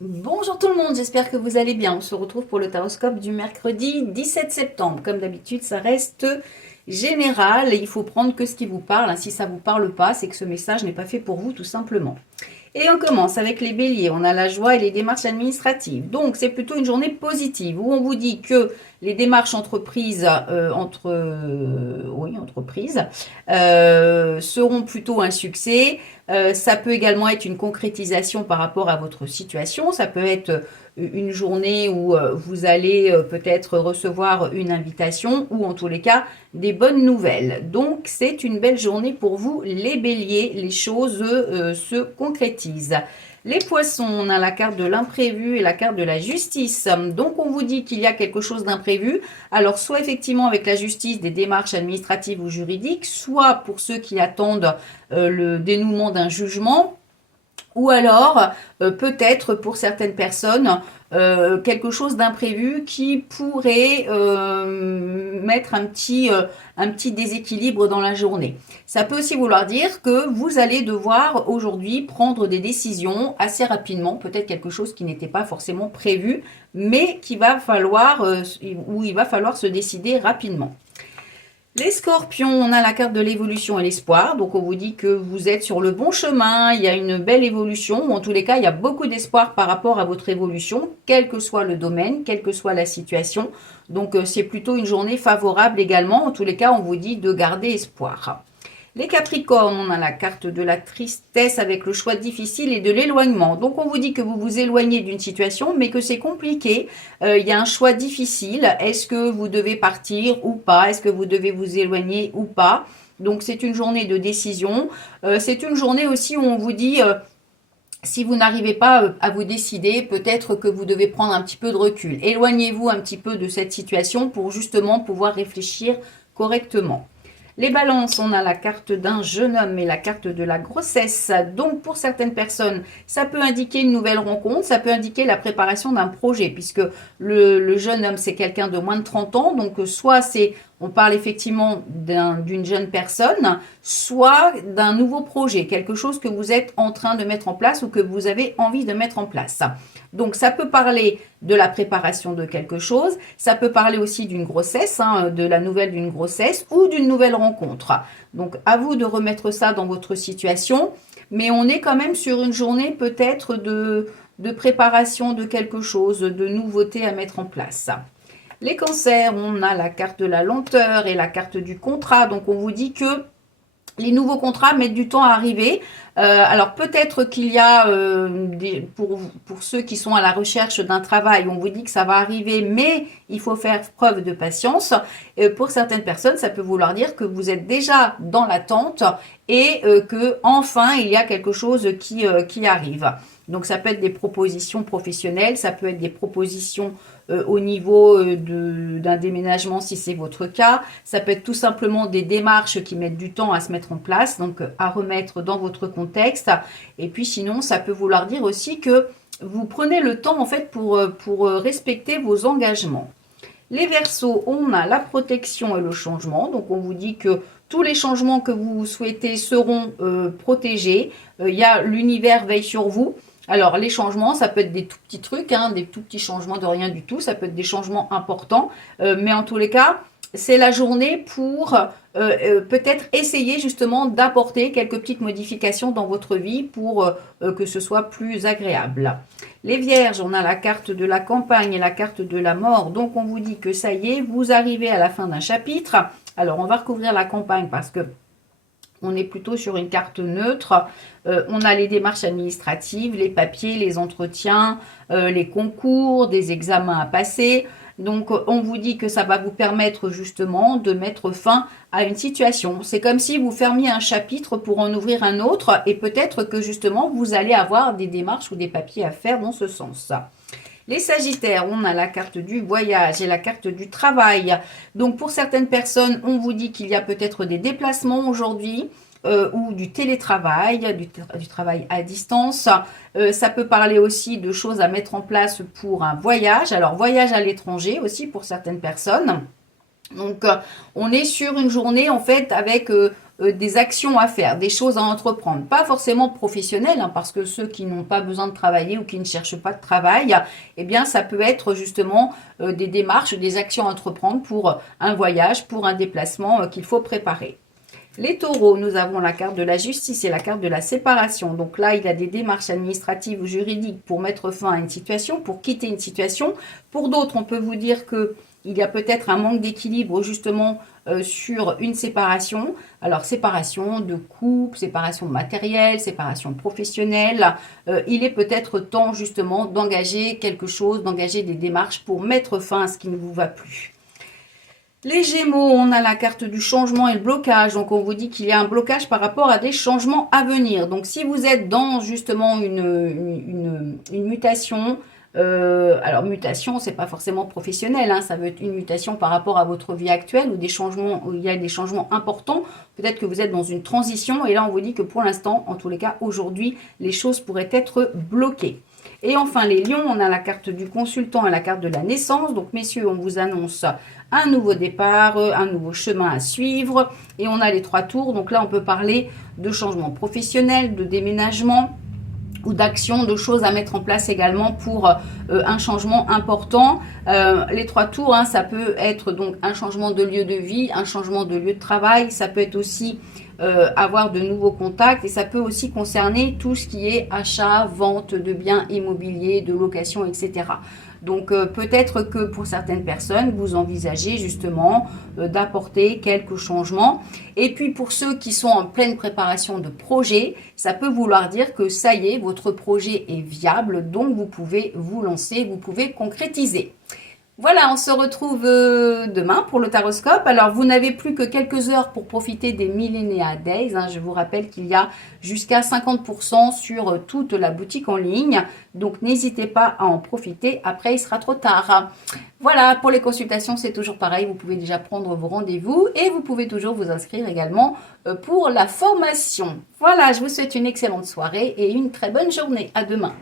Bonjour tout le monde, j'espère que vous allez bien. On se retrouve pour le taroscope du mercredi 17 septembre. Comme d'habitude, ça reste général et il faut prendre que ce qui vous parle. Si ça ne vous parle pas, c'est que ce message n'est pas fait pour vous tout simplement. Et on commence avec les béliers. On a la joie et les démarches administratives. Donc, c'est plutôt une journée positive où on vous dit que les démarches entreprises seront plutôt un succès. Ça peut également être une concrétisation par rapport à votre situation. Ça peut être une journée où vous allez peut-être recevoir une invitation ou en tous les cas des bonnes nouvelles. Donc c'est une belle journée pour vous les béliers, les choses se concrétisent. Les poissons, on a la carte de l'imprévu et la carte de la justice. Donc on vous dit qu'il y a quelque chose d'imprévu. Alors soit effectivement avec la justice des démarches administratives ou juridiques, soit pour ceux qui attendent le dénouement d'un jugement, ou alors peut-être pour certaines personnes quelque chose d'imprévu qui pourrait mettre un petit déséquilibre dans la journée. Ça peut aussi vouloir dire que vous allez devoir aujourd'hui prendre des décisions assez rapidement, peut-être quelque chose qui n'était pas forcément prévu, mais où il va falloir se décider rapidement. Les scorpions, on a la carte de l'évolution et l'espoir. Donc, on vous dit que vous êtes sur le bon chemin. Il y a une belle évolution. Ou en tous les cas, il y a beaucoup d'espoir par rapport à votre évolution, quel que soit le domaine, quelle que soit la situation. Donc, c'est plutôt une journée favorable également. En tous les cas, on vous dit de garder espoir. Les Capricornes, on a la carte de la tristesse avec le choix difficile et de l'éloignement. Donc, on vous dit que vous vous éloignez d'une situation, mais que c'est compliqué. Il y a un choix difficile. Est-ce que vous devez partir ou pas? Est-ce que vous devez vous éloigner ou pas? Donc, c'est une journée de décision. C'est une journée aussi où on vous dit... si vous n'arrivez pas à vous décider, peut-être que vous devez prendre un petit peu de recul. Éloignez-vous un petit peu de cette situation pour justement pouvoir réfléchir correctement. Les balances, on a la carte d'un jeune homme et la carte de la grossesse. Donc, pour certaines personnes, ça peut indiquer une nouvelle rencontre, ça peut indiquer la préparation d'un projet, puisque le jeune homme, c'est quelqu'un de moins de 30 ans. Donc, soit on parle effectivement d'une jeune personne, soit d'un nouveau projet, quelque chose que vous êtes en train de mettre en place ou que vous avez envie de mettre en place. Donc, ça peut parler de la préparation de quelque chose, ça peut parler aussi d'une grossesse, de la nouvelle d'une grossesse ou d'une nouvelle rencontre. Donc, à vous de remettre ça dans votre situation, mais on est quand même sur une journée peut-être de préparation de quelque chose, de nouveauté à mettre en place. Les cancers, on a la carte de la lenteur et la carte du contrat. Donc, on vous dit que les nouveaux contrats mettent du temps à arriver. Alors, peut-être qu'il y a, pour ceux qui sont à la recherche d'un travail, on vous dit que ça va arriver, mais il faut faire preuve de patience. Pour certaines personnes, ça peut vouloir dire que vous êtes déjà dans l'attente et que enfin il y a quelque chose qui arrive. Donc, ça peut être des propositions professionnelles, ça peut être des propositions au niveau d'un déménagement si c'est votre cas. Ça peut être tout simplement des démarches qui mettent du temps à se mettre en place, donc à remettre dans votre contexte. Et puis sinon, ça peut vouloir dire aussi que vous prenez le temps en fait pour respecter vos engagements. Les Verseaux, on a la protection et le changement. Donc, on vous dit que tous les changements que vous souhaitez seront protégés. Il y a l'univers veille sur vous. Alors, les changements, ça peut être des tout petits trucs, des tout petits changements de rien du tout. Ça peut être des changements importants. Mais en tous les cas, c'est la journée pour peut-être essayer justement d'apporter quelques petites modifications dans votre vie pour que ce soit plus agréable. Les Vierges, on a la carte de la campagne et la carte de la mort. Donc, on vous dit que ça y est, vous arrivez à la fin d'un chapitre. Alors, on va recouvrir la campagne parce que on est plutôt sur une carte neutre. On a les démarches administratives, les papiers, les entretiens, les concours, des examens à passer. Donc, on vous dit que ça va vous permettre justement de mettre fin à une situation. C'est comme si vous fermiez un chapitre pour en ouvrir un autre et peut-être que justement, vous allez avoir des démarches ou des papiers à faire dans ce sens. Les Sagittaires, on a la carte du voyage et la carte du travail. Donc, pour certaines personnes, on vous dit qu'il y a peut-être des déplacements aujourd'hui ou du télétravail, du travail à distance. Ça peut parler aussi de choses à mettre en place pour un voyage. Alors, voyage à l'étranger aussi pour certaines personnes. Donc, on est sur une journée, en fait, avec des actions à faire, des choses à entreprendre. Pas forcément professionnelles, hein, parce que ceux qui n'ont pas besoin de travailler ou qui ne cherchent pas de travail, eh bien ça peut être justement des démarches, des actions à entreprendre pour un voyage, pour un déplacement qu'il faut préparer. Les taureaux, nous avons la carte de la justice et la carte de la séparation. Donc là, il y a des démarches administratives ou juridiques pour mettre fin à une situation, pour quitter une situation. Pour d'autres, on peut vous dire que il y a peut-être un manque d'équilibre justement sur une séparation. Alors, séparation de couple, séparation matérielle, séparation professionnelle. Il est peut-être temps justement d'engager quelque chose, d'engager des démarches pour mettre fin à ce qui ne vous va plus. Les Gémeaux, on a la carte du changement et le blocage. Donc, on vous dit qu'il y a un blocage par rapport à des changements à venir. Donc, si vous êtes dans justement une mutation, alors mutation, c'est pas forcément professionnel, hein, ça veut être une mutation par rapport à votre vie actuelle ou des changements, où il y a des changements importants. Peut-être que vous êtes dans une transition et là, on vous dit que pour l'instant, en tous les cas, aujourd'hui, les choses pourraient être bloquées. Et enfin, les lions, on a la carte du consultant et la carte de la naissance. Donc, messieurs, on vous annonce un nouveau départ, un nouveau chemin à suivre. Et on a les 3 tours. Donc là, on peut parler de changement professionnel, de déménagement ou d'action, de choses à mettre en place également pour un changement important. Les 3 tours, hein, ça peut être donc un changement de lieu de vie, un changement de lieu de travail. Ça peut être aussi avoir de nouveaux contacts et ça peut aussi concerner tout ce qui est achat, vente de biens immobiliers, de location, etc. Donc peut-être que pour certaines personnes, vous envisagez justement d'apporter quelques changements. Et puis pour ceux qui sont en pleine préparation de projet, ça peut vouloir dire que ça y est, votre projet est viable, donc vous pouvez vous lancer, vous pouvez concrétiser. Voilà, on se retrouve demain pour le taroscope. Alors, vous n'avez plus que quelques heures pour profiter des Millennia Days. Hein. Je vous rappelle qu'il y a jusqu'à 50% sur toute la boutique en ligne. Donc, n'hésitez pas à en profiter. Après, il sera trop tard. Voilà, pour les consultations, c'est toujours pareil. Vous pouvez déjà prendre vos rendez-vous et vous pouvez toujours vous inscrire également pour la formation. Voilà, je vous souhaite une excellente soirée et une très bonne journée. À demain.